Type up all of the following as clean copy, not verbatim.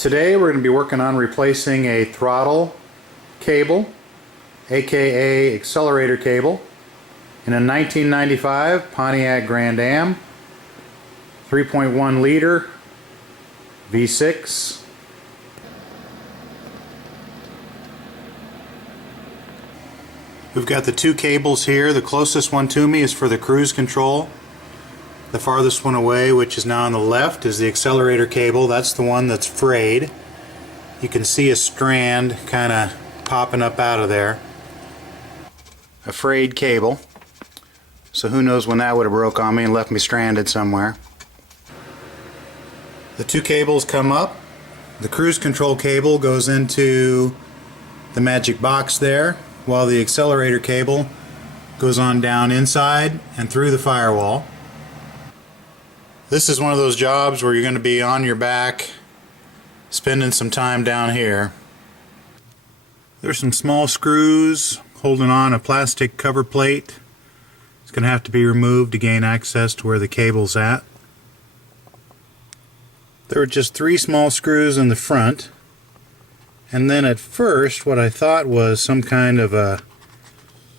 Today we're going to be working on replacing a throttle cable, aka accelerator cable, in a 1995 Pontiac Grand AM 3.1 liter V6. We've got the two cables here. The closest one to me is for the cruise control. The farthest one away, which is now on the left, is the accelerator cable. That's the one that's frayed. You can see a strand kind of popping up out of there. A frayed cable. So who knows when that would have broke on me and left me stranded somewhere. The two cables come up. The cruise control cable goes into the magic box there, while the accelerator cable goes on down inside and through the firewall. This is one of those jobs where you're going to be on your back spending some time down here. There's some small screws holding on a plastic cover plate. It's going to have to be removed to gain access to where the cable's at. There were just 3 small screws in the front, and then at first what I thought was some kind of a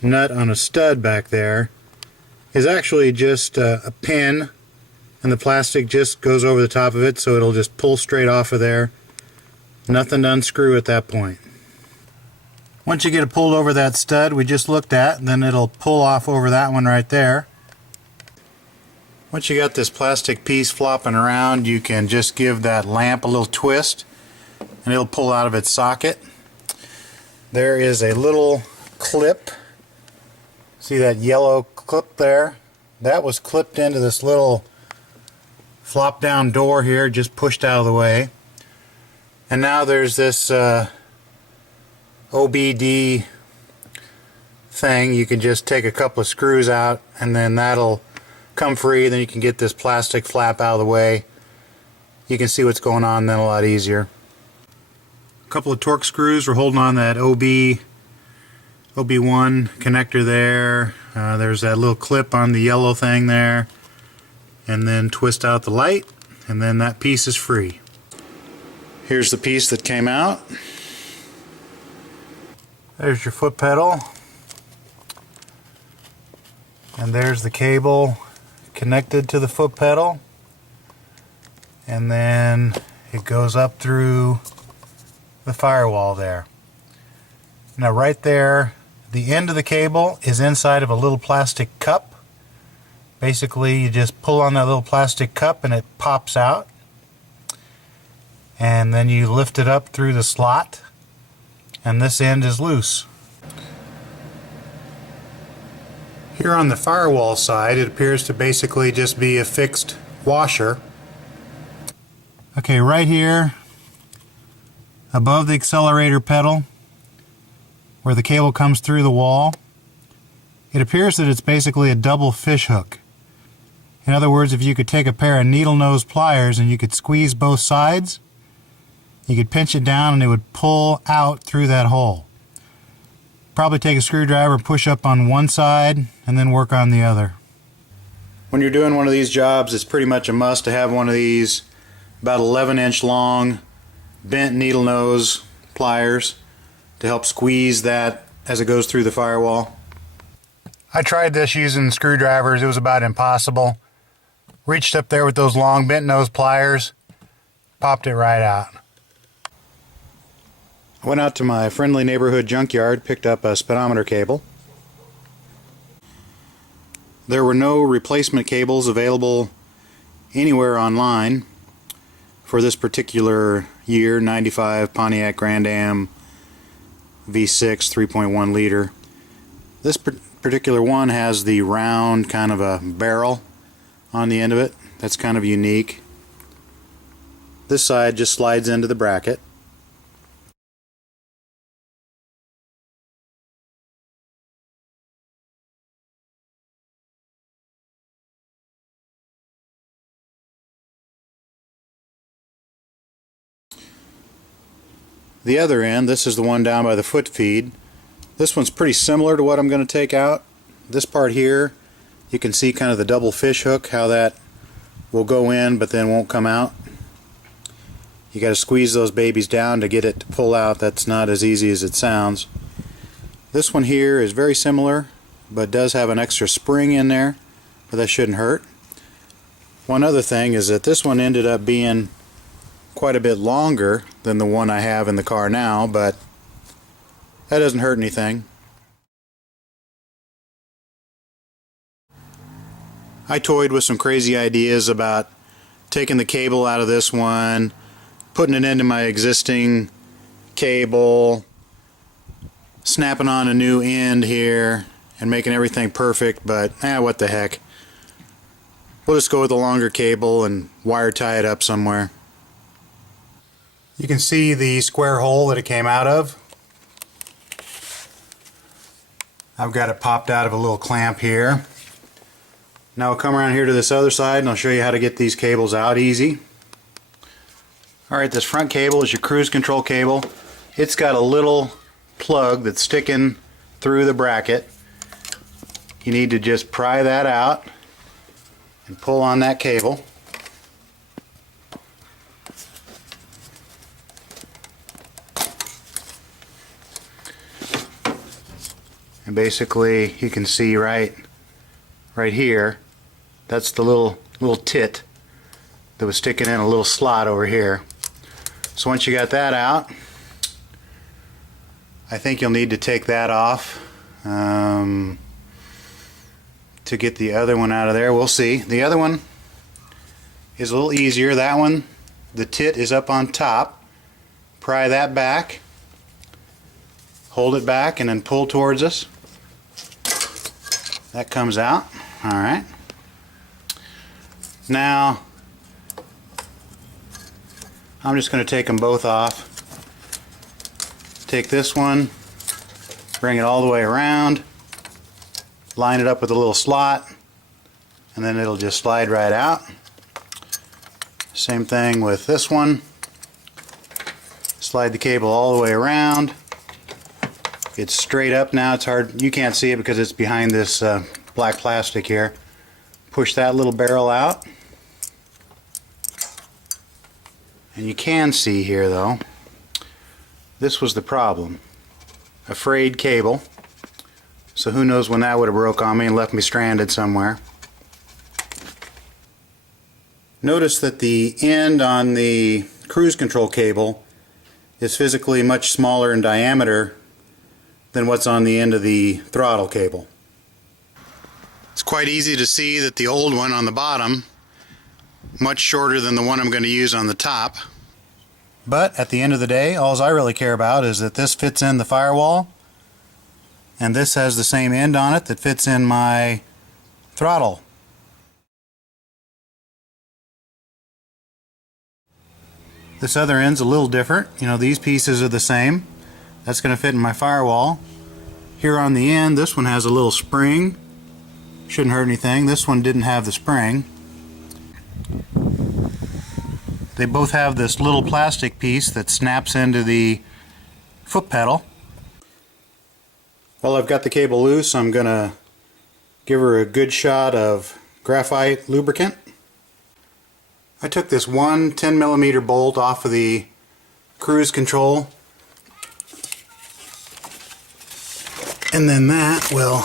nut on a stud back there is actually just a pin, and the plastic just goes over the top of it, so it'll just pull straight off of there. Nothing to unscrew at that point. Once you get it pulled over that stud we just looked at, then it'll pull off over that one right there. Once you got this plastic piece flopping around, you can just give that lamp a little twist and it'll pull out of its socket. There is a little clip. See that yellow clip there? That was clipped into this little flop down door here, just pushed out of the way. And now there's this OBD thing. You can just take a couple of screws out and then that'll come free. Then you can get this plastic flap out of the way. You can see what's going on then a lot easier. A couple of torque screws are holding on that OB1 connector there. There's that little clip on the yellow thing there. And then twist out the light, and then that piece is free. Here's the piece that came out. There's your foot pedal, and there's the cable connected to the foot pedal, and then it goes up through the firewall there. Now right there, the end of the cable is inside of a little plastic cup. Basically, you just pull on that little plastic cup and it pops out. And then you lift it up through the slot, and this end is loose. Here on the firewall side, it appears to basically just be a fixed washer. Okay, right here, above the accelerator pedal, where the cable comes through the wall, it appears that it's basically a double fish hook. In other words, if you could take a pair of needle nose pliers and you could squeeze both sides, you could pinch it down and it would pull out through that hole. Probably take a screwdriver and push up on one side and then work on the other. When you're doing one of these jobs, it's pretty much a must to have one of these about 11-inch long bent needle nose pliers to help squeeze that as it goes through the firewall. I tried this using screwdrivers. It was about impossible. Reached up there with those long bent nose pliers, popped it right out. I went out to my friendly neighborhood junkyard, picked up a speedometer cable. There were no replacement cables available anywhere online for this particular year, 95 Pontiac Grand AM V6 3.1 liter. This particular one has the round kind of a barrel on the end of it. That's kind of unique. This side just slides into the bracket. The other end, this is the one down by the foot feed. This one's pretty similar to what I'm going to take out. This part here, you can see kind of the double fish hook, how that will go in but then won't come out. You got to squeeze those babies down to get it to pull out. That's not as easy as it sounds. This one here is very similar, but does have an extra spring in there, but that shouldn't hurt. One other thing is that this one ended up being quite a bit longer than the one I have in the car now, but that doesn't hurt anything. I toyed with some crazy ideas about taking the cable out of this one, putting it into my existing cable, snapping on a new end here, and making everything perfect, but what the heck. We'll just go with a longer cable and wire tie it up somewhere. You can see the square hole that it came out of. I've got it popped out of a little clamp here. Now we'll come around here to this other side and I'll show you how to get these cables out easy. Alright, this front cable is your cruise control cable. It's got a little plug that's sticking through the bracket. You need to just pry that out and pull on that cable. And basically you can see right here, that's the little tit that was sticking in a little slot over here. So once you got that out, I think you'll need to take that off to get the other one out of there. We'll see. The other one is a little easier. That one, the tit is up on top. Pry that back, hold it back, and then pull towards us. That comes out. Alright. Now I'm just going to take them both off. Take this one, bring it all the way around, line it up with a little slot, and then it'll just slide right out. Same thing with this one. Slide the cable all the way around. It's straight up now. It's hard, you can't see it because it's behind this black plastic here. Push that little barrel out. And you can see here though, this was the problem. A frayed cable. So who knows when that would have broke on me and left me stranded somewhere. Notice that the end on the cruise control cable is physically much smaller in diameter than what's on the end of the throttle cable. It's quite easy to see that the old one on the bottom, much shorter than the one I'm going to use on the top. But at the end of the day, all I really care about is that this fits in the firewall, and this has the same end on it that fits in my throttle. This other end's a little different. You know, these pieces are the same. That's going to fit in my firewall. Here on the end, this one has a little spring. Shouldn't hurt anything. This one didn't have the spring. They both have this little plastic piece that snaps into the foot pedal. Well, I've got the cable loose. I'm going to give her a good shot of graphite lubricant. I took this one 10mm bolt off of the cruise control, and then that will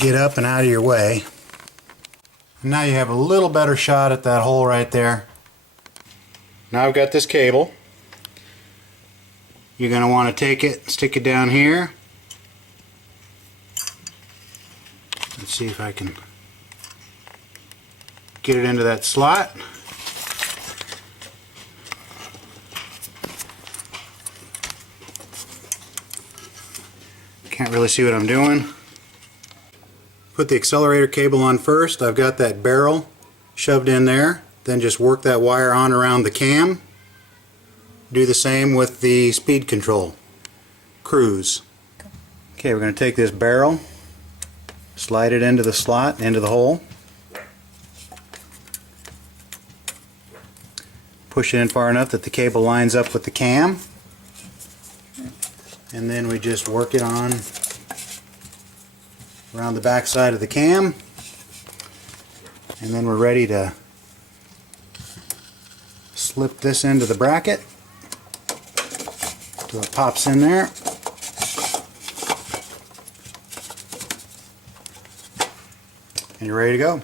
get up and out of your way. And now you have a little better shot at that hole right there. Now I've got this cable. You're going to want to take it, stick it down here. Let's see if I can get it into that slot. Can't really see what I'm doing. Put the accelerator cable on first. I've got that barrel shoved in there. Then just work that wire on around the cam. Do the same with the speed control. Cruise. Okay, we're going to take this barrel, slide it into the slot, into the hole. Push it in far enough that the cable lines up with the cam. And then we just work it on around the back side of the cam. And then we're ready to slip this into the bracket so it pops in there. And you're ready to go.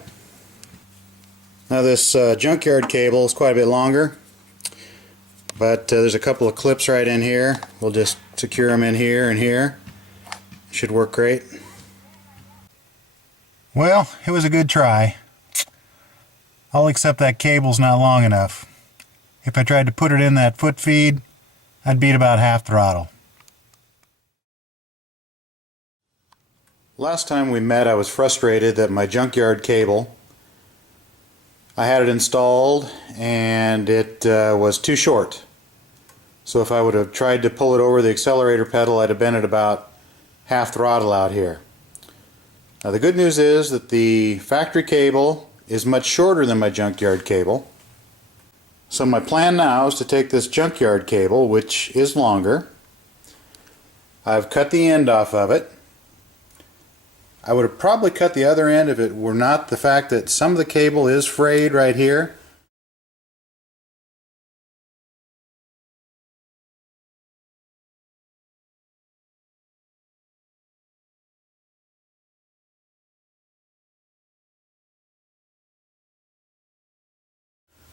Now this junkyard cable is quite a bit longer, but there's a couple of clips right in here. We'll just secure them in here and here. Should work great. Well, it was a good try. I'll accept that cable's not long enough. If I tried to put it in that foot feed, I'd be at about half throttle. Last time we met, I was frustrated that my junkyard cable, I had it installed and it was too short. So if I would have tried to pull it over the accelerator pedal, I'd have been at about half throttle out here. Now the good news is that the factory cable is much shorter than my junkyard cable. So my plan now is to take this junkyard cable, which is longer. I've cut the end off of it. I would have probably cut the other end if it were not the fact that some of the cable is frayed right here.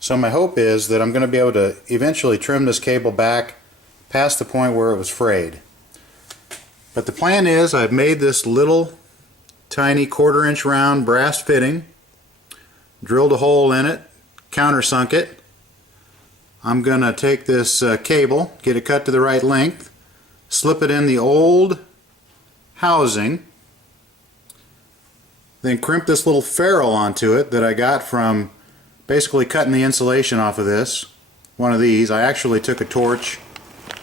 So my hope is that I'm going to be able to eventually trim this cable back past the point where it was frayed. But the plan is I've made this little tiny 1/4 inch round brass fitting, drilled a hole in it, countersunk it. I'm going to take this cable, get it cut to the right length, slip it in the old housing, then crimp this little ferrule onto it that I got from basically cutting the insulation off of this. One of these. I actually took a torch,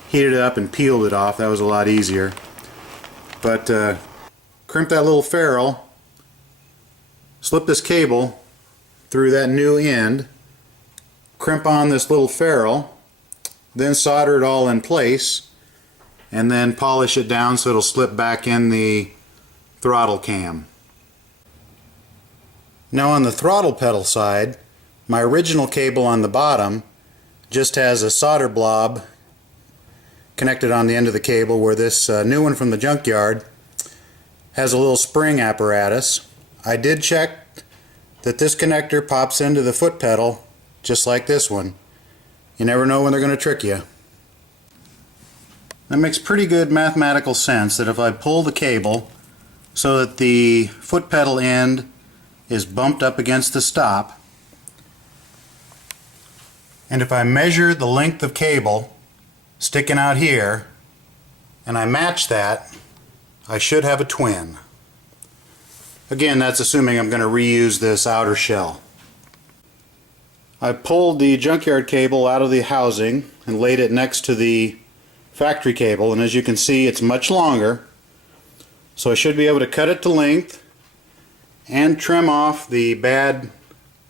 heated it up and peeled it off. That was a lot easier. But crimp that little ferrule, slip this cable through that new end, crimp on this little ferrule, then solder it all in place, and then polish it down so it'll slip back in the throttle cam. Now on the throttle pedal side, my original cable on the bottom just has a solder blob connected on the end of the cable, where this new one from the junkyard has a little spring apparatus. I did check that this connector pops into the foot pedal just like this one. You never know when they're going to trick you. That makes pretty good mathematical sense, that if I pull the cable so that the foot pedal end is bumped up against the stop, and if I measure the length of cable sticking out here and I match that, I should have a twin. Again, that's assuming I'm going to reuse this outer shell. I pulled the junkyard cable out of the housing and laid it next to the factory cable, and as you can see, it's much longer, so I should be able to cut it to length and trim off the bad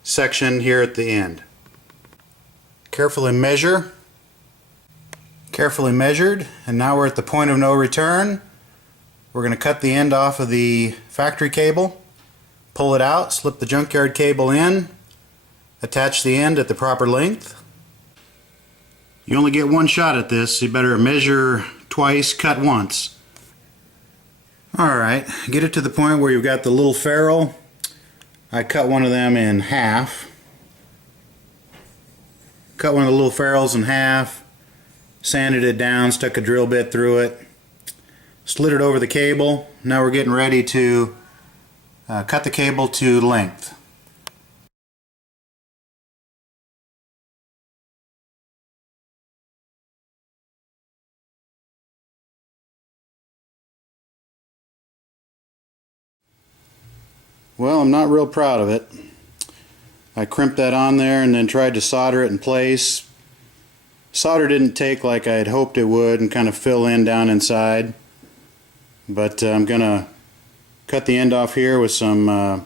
section here at the end. Carefully measured, and now we're at the point of no return. We're going to cut the end off of the factory cable, pull it out, slip the junkyard cable in, attach the end at the proper length. You only get one shot at this, so you better measure twice, cut once. Alright, get it to the point where you've got the little ferrule. I cut one of them in half. Cut one of the little ferrules in half, sanded it down, stuck a drill bit through it, slid it over the cable. Now we're getting ready to cut the cable to length. Well, I'm not real proud of it. I crimped that on there and then tried to solder it in place. Solder didn't take like I had hoped it would and kind of fill in down inside. But I'm going to cut the end off here with some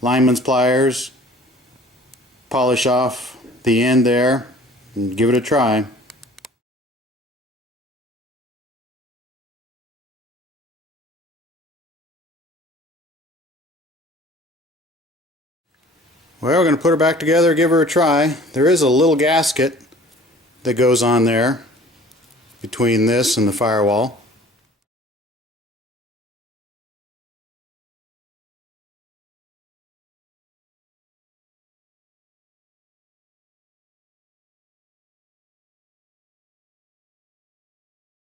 lineman's pliers, polish off the end there, and give it a try. Well, we're going to put her back together, give her a try. There is a little gasket that goes on there between this and the firewall.